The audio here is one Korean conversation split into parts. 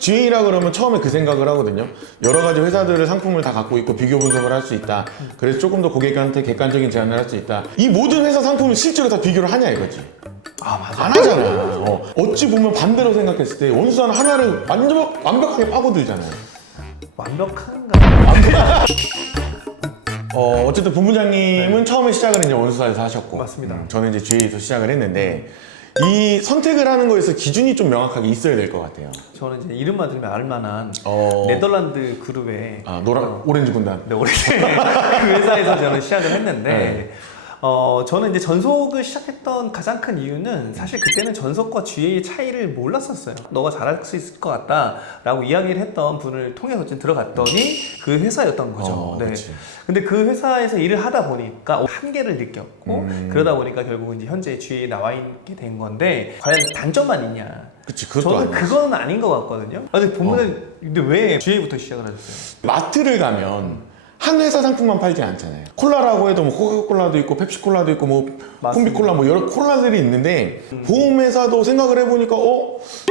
GA라 그러면 처음에 그 생각을 하거든요. 여러 가지 회사들을 상품을 다 갖고 있고 비교 분석을 할 수 있다. 그래서 조금 더 고객한테 객관적인 제안을 할 수 있다. 이 모든 회사 상품을 실제로 다 비교를 하냐 이거지. 아 맞아. 안 하잖아. 어찌 보면 반대로 생각했을 때 원수산 하나를 완벽하게 파고들잖아요. 완벽한가요? 어쨌든 본부장님은 처음에 시작을 이제 원수사에서 하셨고, 맞습니다. 저는 이제 GA에서 시작을 했는데, 이 선택을 하는 거에서 기준이 좀 명확하게 있어야 될 것 같아요. 저는 이제 이름만 들으면 알만한 어. 네덜란드 그룹의 오렌지 군단. 네, 올해 그 회사에서 저는 시작을 했는데 네. 저는 이제 전속을 시작했던 가장 큰 이유는 사실 그때는 전속과 GA의 차이를 몰랐었어요. 너가 잘할 수 있을 것 같다 라고 이야기를 했던 분을 통해서 좀 들어갔더니 그 회사였던 거죠. 네. 그치. 근데 그 회사에서 일을 하다 보니까 한계를 느꼈고 그러다 보니까 결국 이제 현재 GA에 나와 있게 된 건데 과연 단점만 있냐? 그치, 그것도 저는 아니지. 그건 아닌 것 같거든요. 근데 본문은 근데 왜 GA부터 시작을 하셨어요? 마트를 가면 한 회사 상품만 팔지 않잖아요. 콜라라고 해도 뭐 코카콜라도 있고 펩시콜라도 있고 뭐 맞습니다. 콤비콜라 뭐 여러 콜라들이 있는데 보험회사도 생각을 해보니까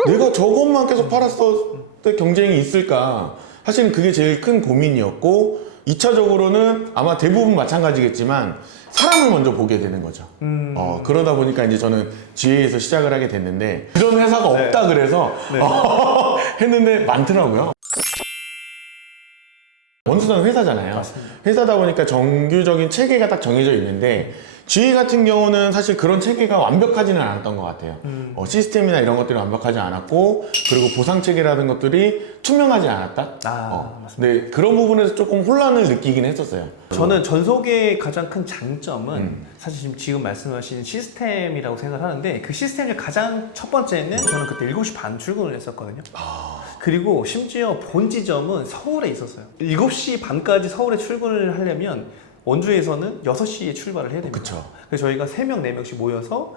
내가 저것만 계속 팔았을 때 경쟁이 있을까? 사실은 그게 제일 큰 고민이었고 2차적으로는 아마 대부분 마찬가지겠지만 사람을 먼저 보게 되는 거죠. 그러다 보니까 이제 저는 GA에서 시작을 하게 됐는데 이런 회사가 네. 없다 그래서 네. 했는데 많더라고요. 원수는 회사잖아요. 맞습니다. 회사다 보니까 정규적인 체계가 딱 정해져 있는데 GA 같은 경우는 사실 그런 체계가 완벽하지는 않았던 것 같아요. 시스템이나 이런 것들이 완벽하지 않았고 그리고 보상 체계라는 것들이 투명하지 않았다. 근데 그런 부분에서 조금 혼란을 느끼긴 했었어요. 저는 전속의 가장 큰 장점은 사실 지금 말씀하신 시스템이라고 생각을 하는데 그 시스템의 가장 첫 번째는 저는 그때 7시 반 출근을 했었거든요. 그리고 심지어 본 지점은 서울에 있었어요. 7시 반까지 서울에 출근을 하려면 원주에서는 6시에 출발을 해야 됩니다. 그쵸. 그래서 저희가 3명, 4명씩 모여서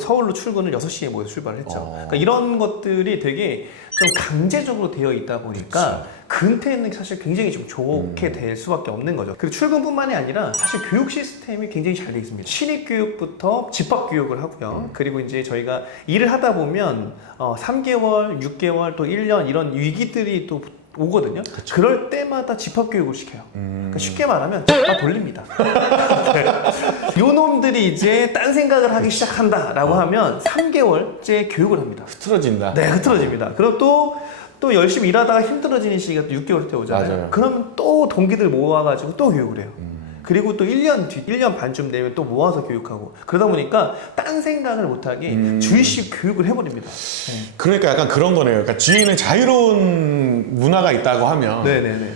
서울로 출근을 6시에 모여서 출발을 했죠. 그러니까 이런 것들이 되게 좀 강제적으로 되어 있다 보니까 근태는 사실 굉장히 좀 좋게 될 수밖에 없는 거죠. 그리고 출근뿐만이 아니라 사실 교육 시스템이 굉장히 잘 되어 있습니다. 신입 교육부터 집합 교육을 하고요. 그리고 이제 저희가 일을 하다 보면 3개월, 6개월, 또 1년 이런 위기들이 또 오거든요. 그쵸. 그럴 때마다 집합 교육을 시켜요. 그러니까 쉽게 말하면 다 돌립니다. 네. 요 놈들이 이제 딴 생각을 하기 시작한다라고 하면 3개월째 교육을 합니다. 흐트러진다. 네, 흐트러집니다. 그럼 또 열심히 일하다가 힘들어지는 시기가 또 6개월 때 오잖아요. 맞아요. 그러면 또 동기들 모아가지고 또 교육을 해요. 그리고 또 1년 반쯤 되면 또 모아서 교육하고 그러다 보니까 딴 생각을 못하게 주입식 교육을 해버립니다. 네. 그러니까 약간 그런 거네요. 그러니까 GA는 자유로운 문화가 있다고 하면 네네네.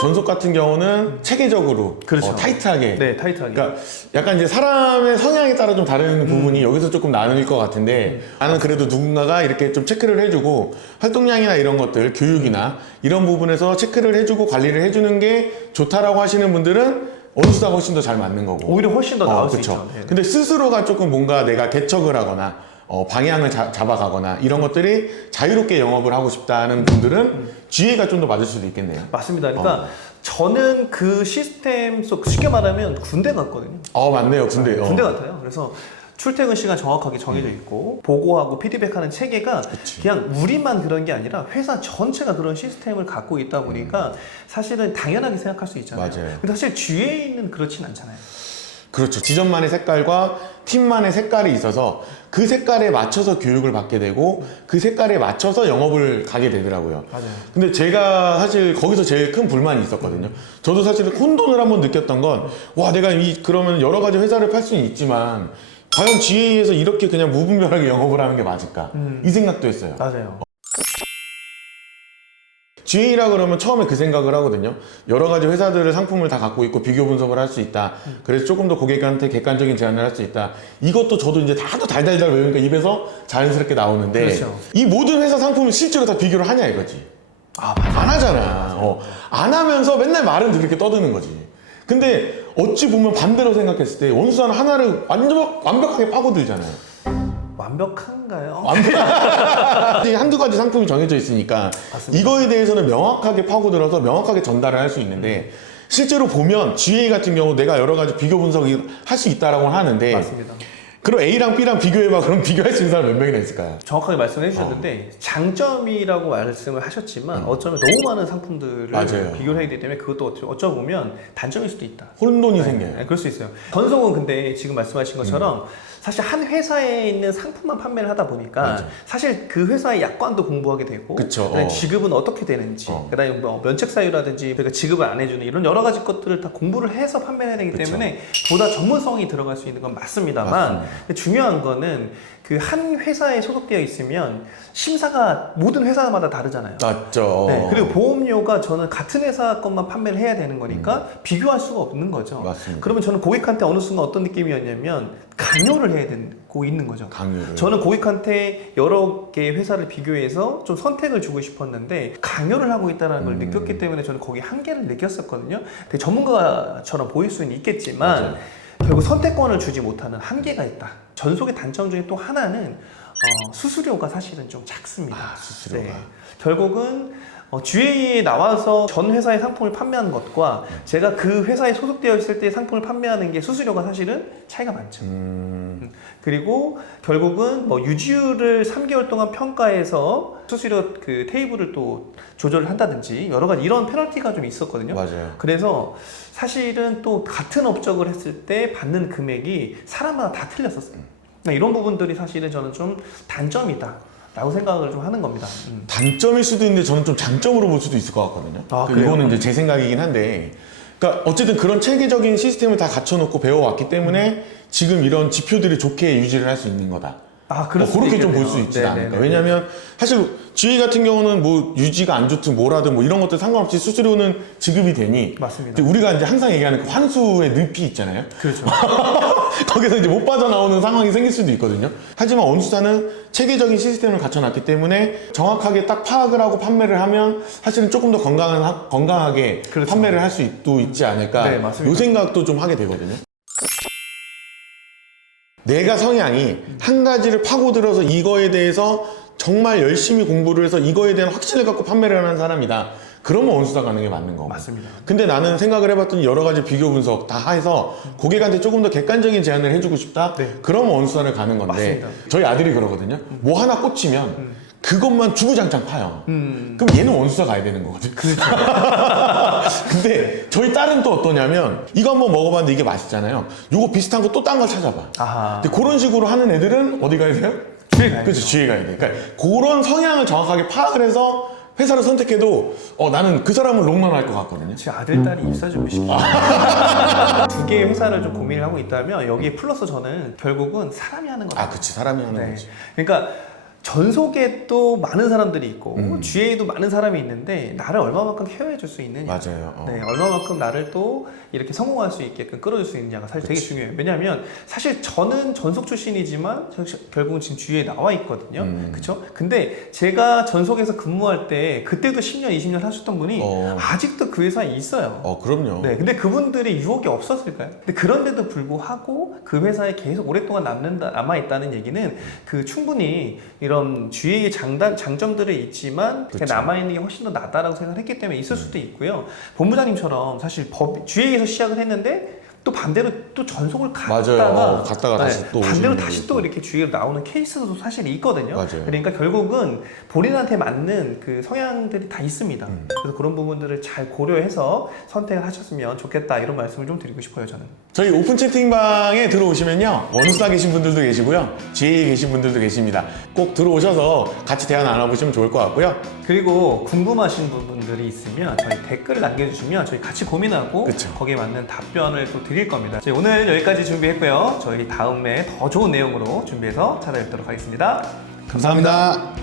전속 같은 경우는 체계적으로 그렇죠. 타이트하게. 네, 타이트하게. 그러니까 약간 이제 사람의 성향에 따라 좀 다른 부분이 여기서 조금 나눌 것 같은데 나는 그래도 누군가가 이렇게 좀 체크를 해주고 활동량이나 이런 것들 교육이나 이런 부분에서 체크를 해주고 관리를 해주는 게 좋다라고 하시는 분들은 원수사가 훨씬 더 잘 맞는 거고 오히려 훨씬 더 나을 수 그쵸. 있죠. 네. 근데 스스로가 조금 뭔가 내가 개척을 하거나 방향을 잡아가거나 이런 것들이 자유롭게 영업을 하고 싶다는 분들은 GA가 좀 더 맞을 수도 있겠네요. 맞습니다. 그러니까 저는 그 시스템 속 쉽게 말하면 군대 같거든요. 맞네요. 군대. 군대 같아요. 그래서 출퇴근 시간 정확하게 정해져 있고 보고하고 피드백하는 체계가 그냥 우리만 그런 게 아니라 회사 전체가 그런 시스템을 갖고 있다 보니까 사실은 당연하게 생각할 수 있잖아요. 맞아요. 근데 사실 GA는 그렇진 않잖아요. 그렇죠. 지점만의 색깔과 팀만의 색깔이 있어서 그 색깔에 맞춰서 교육을 받게 되고 그 색깔에 맞춰서 영업을 가게 되더라고요. 맞아요. 근데 제가 사실 거기서 제일 큰 불만이 있었거든요. 저도 사실 혼돈을 한번 느꼈던 건 와, 내가 그러면 여러 가지 회사를 팔 수는 있지만 과연 GA에서 이렇게 그냥 무분별하게 영업을 하는 게 맞을까? 이 생각도 했어요. 맞아요. GA라 그러면 처음에 그 생각을 하거든요. 여러 가지 회사들을 상품을 다 갖고 있고 비교 분석을 할 수 있다. 그래서 조금 더 고객한테 객관적인 제안을 할 수 있다. 이것도 저도 이제 다도 달달달 외우니까 입에서 자연스럽게 나오는데 그렇죠. 이 모든 회사 상품을 실제로 다 비교를 하냐 이거지. 안 하잖아. 안 하면서 맨날 말은 그렇게 떠드는 거지. 근데 어찌 보면 반대로 생각했을 때 원수산 하나를 완벽하게 파고들잖아요. 완벽한가요? 한두 가지 상품이 정해져 있으니까 맞습니다. 이거에 대해서는 명확하게 파고들어서 명확하게 전달을 할 수 있는데 실제로 보면 GA 같은 경우 내가 여러 가지 비교 분석을 할 수 있다라고 하는데 맞습니다. 그럼 A랑 B랑 비교해봐. 그럼 비교할 수 있는 사람 몇 명이나 있을까요? 정확하게 말씀해 주셨는데 장점이라고 말씀을 하셨지만 어쩌면 너무 많은 상품들을 맞아요. 비교를 해야 되기 때문에 그것도 어쩌보면 단점일 수도 있다. 혼돈이 네, 생겨요. 네, 그럴 수 있어요. 전속은 근데 지금 말씀하신 것처럼 사실 한 회사에 있는 상품만 판매를 하다 보니까 맞아. 사실 그 회사의 약관도 공부하게 되고 그쵸. 그다음에 지급은 어떻게 되는지 그다음에 뭐 면책 사유라든지 그러니까 지급을 안 해주는 이런 여러 가지 것들을 다 공부를 해서 판매를 해야 되기 그쵸. 때문에 보다 전문성이 들어갈 수 있는 건 맞습니다만 맞습니다. 근데 중요한 거는 그 한 회사에 소속되어 있으면 심사가 모든 회사마다 다르잖아요. 맞죠. 네, 그리고 보험료가 저는 같은 회사 것만 판매를 해야 되는 거니까 비교할 수가 없는 거죠. 맞습니다. 그러면 저는 고객한테 어느 순간 어떤 느낌이었냐면 강요를 해야 되고 있는 거죠. 강요를. 저는 고객한테 여러 개의 회사를 비교해서 좀 선택을 주고 싶었는데 강요를 하고 있다는 걸 느꼈기 때문에 저는 거기에 한계를 느꼈었거든요. 되게 전문가처럼 보일 수는 있겠지만 맞아요. 결국 선택권을 주지 못하는 한계가 있다. 전속의 단점 중에 또 하나는 수수료가 사실은 좀 작습니다. 수수료가. 결국은 GA에 나와서 전 회사의 상품을 판매하는 것과 제가 그 회사에 소속되어 있을 때 상품을 판매하는 게 수수료가 사실은 차이가 많죠. 그리고 결국은 뭐 유지율을 3개월 동안 평가해서 수수료 그 테이블을 또 조절을 한다든지 여러 가지 이런 페널티가 좀 있었거든요. 맞아요. 그래서 사실은 또 같은 업적을 했을 때 받는 금액이 사람마다 다 틀렸었어요. 그러니까 이런 부분들이 사실은 저는 좀 단점이다. 라고 생각을 좀 하는 겁니다. 단점일 수도 있는데 저는 좀 장점으로 볼 수도 있을 것 같거든요. 아, 그래요? 이거는 이제 제 생각이긴 한데, 그러니까 어쨌든 그런 체계적인 시스템을 다 갖춰놓고 배워왔기 때문에 지금 이런 지표들이 좋게 유지를 할 수 있는 거다. 아, 그럴 수도 그렇게 좀 볼 있겠네요. 수 있지 네네네. 않을까. 왜냐하면 사실 GA 같은 경우는 뭐 유지가 안 좋든 뭐라든 뭐 이런 것들 상관없이 수수료는 지급이 되니. 맞습니다. 이제 우리가 이제 항상 얘기하는 그 환수의 늪이 있잖아요. 그렇죠. 거기서 이제 못 빠져나오는 상황이 생길 수도 있거든요. 하지만 원수사는 체계적인 시스템을 갖춰놨기 때문에 정확하게 딱 파악을 하고 판매를 하면 사실은 조금 더 건강하게 그렇죠. 판매를 할 수 있지 않을까. 네, 맞습니다. 요 생각도 좀 하게 되거든요. 내가 성향이 한 가지를 파고들어서 이거에 대해서 정말 열심히 공부를 해서 이거에 대한 확신을 갖고 판매를 하는 사람이다. 그러면 원수사 가는 게 맞는 거고. 맞습니다. 근데 나는 생각을 해봤더니 여러 가지 비교 분석 다 해서 고객한테 조금 더 객관적인 제안을 해주고 싶다. 네. 그러면 원수사를 가는 건데 맞습니다. 저희 아들이 그러거든요. 뭐 하나 꽂히면 그것만 주구장창 파요. 그럼 얘는 원수사 가야 되는 거거든. 그렇죠. 근데 저희 딸은 또 어떠냐면 이거 한번 먹어봤는데 이게 맛있잖아요. 요거 비슷한 거 또 딴 걸 찾아봐. 아하. 근데 그런 식으로 하는 애들은 어디 가야 돼요? 주에 가야죠. 그렇죠. 주에 가야 돼. 그러니까 그런 성향을 정확하게 파악을 해서 회사를 선택해도 나는 그 사람을 롱런할 것 같거든요. 제 아들 딸이 입사 준비시키고 두 개의 회사를 좀 고민을 하고 있다면 여기에 플러스 저는 결국은 사람이 하는 거다. 그치. 사람이 하는 네. 거지. 그러니까 전속에 또 많은 사람들이 있고 GA에도 많은 사람이 있는데 나를 얼마만큼 케어해 줄 수 있느냐. 맞아요. 네, 얼마만큼 나를 또 이렇게 성공할 수 있게끔 끌어줄 수 있느냐가 사실 되게 중요해요. 왜냐하면 사실 저는 전속 출신이지만 결국은 지금 GA에 나와 있거든요. 그렇죠? 근데 제가 전속에서 근무할 때 그때도 10년, 20년 하셨던 분이 아직도 그 회사에 있어요. 그럼요. 네, 근데 그분들이 유혹이 없었을까요? 근데 그런데도 불구하고 그 회사에 계속 오랫동안 남아있다는 얘기는 그 충분히 이런 GA의 장점들이 있지만 그쵸. 남아있는 게 훨씬 더 낫다라고 생각했기 때문에 있을 수도 있고요. 본부장님처럼 사실 GA에서 시작을 했는데 또 반대로 또 전속을 갔다가 맞아요. 갔다가 다시 또 반대로 오시는 다시 분도 또 이렇게 GA로 나오는 케이스도 사실 있거든요. 맞아요. 그러니까 결국은 본인한테 맞는 그 성향들이 다 있습니다. 그래서 그런 부분들을 잘 고려해서 선택을 하셨으면 좋겠다 이런 말씀을 좀 드리고 싶어요. 저는. 저희 오픈 채팅방에 들어오시면요. 원수사 계신 분들도 계시고요. GA에 계신 분들도 계십니다. 꼭 들어오셔서 같이 대화 나눠보시면 좋을 것 같고요. 그리고 궁금하신 부분들이 있으면 저희 댓글을 남겨주시면 저희 같이 고민하고 그쵸. 거기에 맞는 답변을 또 드릴 겁니다. 저희 오늘 여기까지 준비했고요. 저희 다음에 더 좋은 내용으로 준비해서 찾아뵙도록 하겠습니다. 감사합니다.